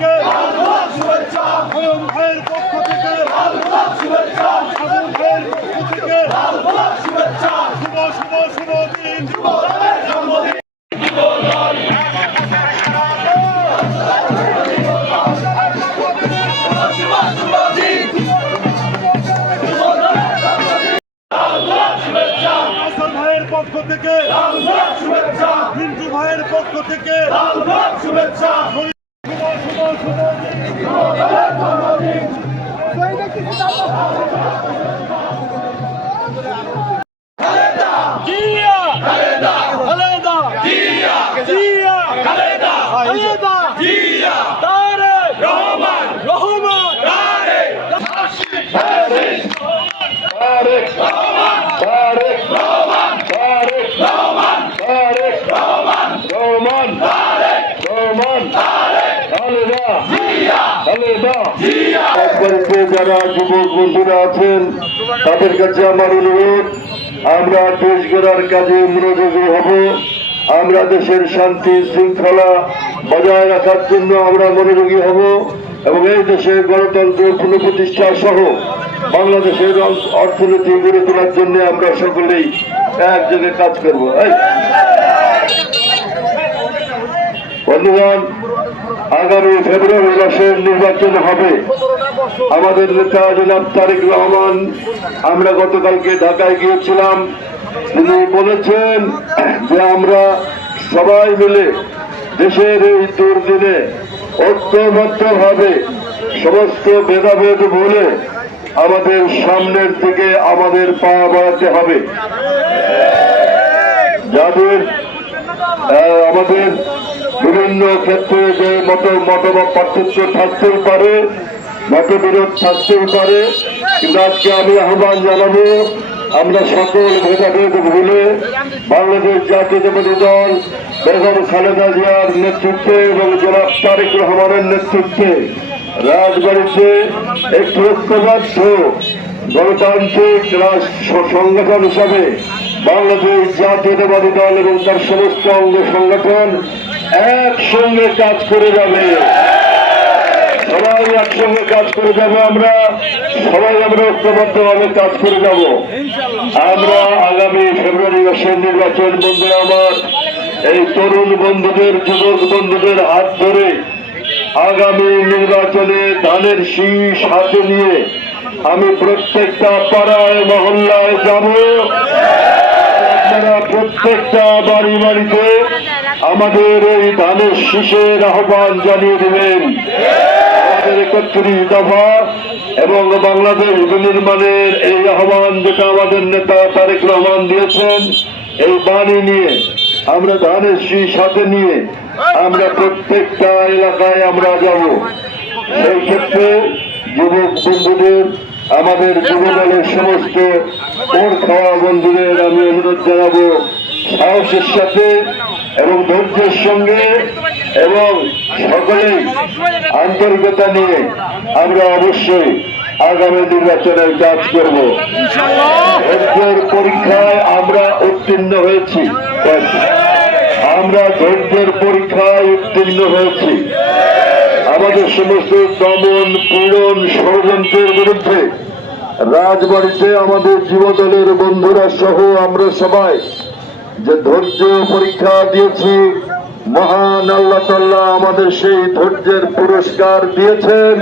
থেকে অয়ন ভাইয়ের পক্ষ থেকে আবু ভাইয়ের পক্ষ থেকে শুভ শুভ শুভ দিন হাসান পক্ষ থেকে মিন্টু ভাইয়ের পক্ষ থেকে শুভেচ্ছা শুভ একবারে যারা যুবক বন্ধুরা আছেন, তাদের কাছে আমার অনুরোধ, আমরা দেশ গড়ার কাজে মনোযোগী হব। আমরা দেশের শান্তি শৃঙ্খলা বজায় রাখার জন্য আমরা মনোযোগী হব এবং এই দেশে গণতন্ত্র পুনঃপ্রতিষ্ঠা সহ বাংলাদেশের অর্থনীতি গড়ে তোলার জন্য আমরা সকলেই একযোগে কাজ করব। বন্ধুগণ আগামী ফেব্রুয়ারি মাসের নির্বাচন হবে। আমাদের নেতা জনাব তারেক রহমান, আমরা গতকালকে ঢাকায় গিয়েছিলাম। তিনি বলেছেন যে আমরা সবাই মিলে দেশের এই দুর্দিনে ঐক্যবদ্ধভাবে সমস্ত ভেদাভেদ ভুলে আমাদের সামনের দিকে আমাদের পা বাড়াতে হবে। যাদের আমাদের বিভিন্ন ক্ষেত্রে যে মত মতামত পার্থক্য থাকতেই পারে মতবিরোধ থাকতেই পারে। কিন্তু আজকে আমি আহ্বান জানাব, আমরা সকল ভেদাভেদ ভুলে বাংলাদেশ জাতীয়তাবাদী দল, বেগম খালেদা জিয়ার নেতৃত্বে এবং জনাব তারেক রহমানের নেতৃত্বে রাজবাড়িতে একটি ঐক্যবদ্ধ গণতান্ত্রিক রাষ্ট্র সংগঠন হিসাবে বাংলাদেশ জাতীয়তাবাদী দল এবং তার সমস্ত অঙ্গ সংগঠন একসঙ্গে কাজ করে যাবে। সবাই একসঙ্গে কাজ করে যাব আমরা। সবাই আমরা ঐক্যবদ্ধভাবে কাজ করে যাব। আমরা আগামী ফেব্রুয়ারি মাসের নির্বাচন, বন্ধু, আমার এই তরুণ বন্ধুদের, যুবক বন্ধুদের হাত ধরে আগামী নির্বাচনে ধানের শীষ হাতে নিয়ে আমি প্রত্যেকটা পাড়ায়, মহল্লায় যাব। আপনারা প্রত্যেকটা বাড়ি বাড়িতে আমাদের এই ধানের শীষের আহ্বান জানিয়ে দেবেন। আমাদের একত্রিশ দফা এবং বাংলাদেশ বিনির্মাণের এই আহ্বান যেটা আমাদের নেতা তারেক রহমান দিয়েছেন, এই বাণী নিয়ে, আমরা ধানের শীষ হাতে নিয়ে আমরা প্রত্যেকটা এলাকায় আমরা যাব। সেই ক্ষেত্রে যুবক বন্ধুদের, আমাদের যুব দলের সমস্ত ওর খাওয়া বন্ধুদের আমি অনুরোধ জানাব, সাহসের সাথে এবং ধৈর্যের সঙ্গে এবং সকলেই আন্তরিকতা নিয়ে আমরা অবশ্যই আগামী নির্বাচনের কাজ করব। ধৈর্যের পরীক্ষায় আমরা উত্তীর্ণ হয়েছি। আমরা ধৈর্যের পরীক্ষায় উত্তীর্ণ হয়েছি। আমাদের সমস্ত দমন, পীড়ন, ষড়যন্ত্রের বিরুদ্ধে রাজবাড়িতে আমাদের যুবদলের বন্ধুরা সহ আমরা সবাই যে ধৈর্য পরীক্ষা দিয়েছি মহান আল্লাহ আমাদের সেই ধৈর্যের পুরস্কার দিয়েছেন।